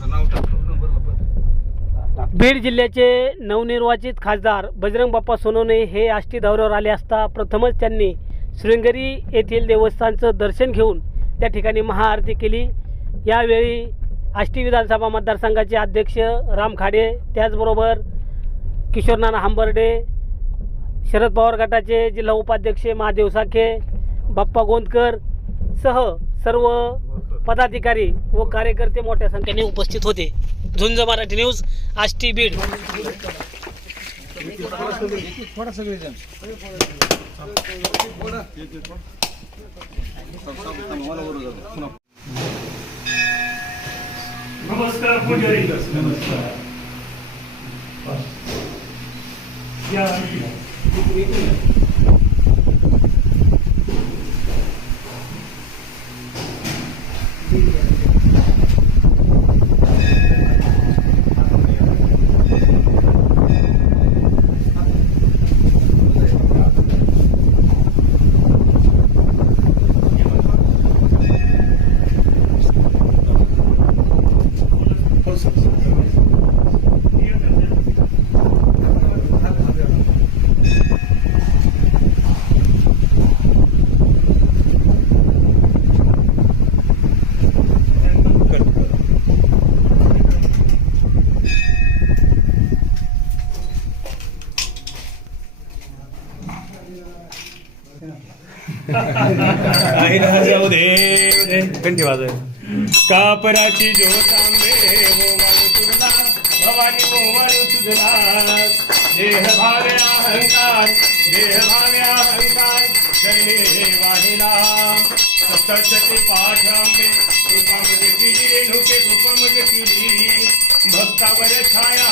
माझं नाव टाकलं नंबरला पण. बीड जिल्ह्याचे नवनिर्वाचित खासदार बजरंग बाप्पा सोनवणे हे आष्टी दौऱ्यावर आले असता प्रथमच त्यांनी श्रृंगेरी येथील देवस्थानचं दर्शन घेऊन त्या ठिकाणी महाआरती केली. यावेळी आष्टी विधानसभा मतदारसंघाचे अध्यक्ष राम खाडे त्याचबरोबर किशोरनाना हांबर्डे शरद पवार गटाचे जिल्हा उपाध्यक्ष महादेव साखे बाप्पा गोंदकर सह सर्व पदाधिकारी व कार्यकर्ते मोठ्या संख्येने उपस्थित होते. झुंज मराठी न्यूज आष्टी बीड. थोडा सगळे जण नमस्कार Thank you. जाऊ दे घंटी वाजव कापराची ज्योत आंबे ओवाळू तुझला भवानी ओवाळू तुझला देह भावे अहंकार देह भावे अहंकार करणे वाहिला सप्तशती पाठ आंबे कृपामध्ये केली रेणुके कृपामध्ये केली भक्तावर छाया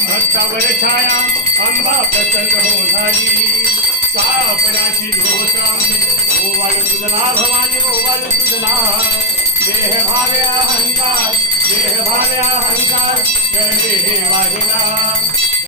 भक्तावर छाया अंबा प्रसन्न हो तुझला भवानी भोवाली सुजला देह भावे अहंकार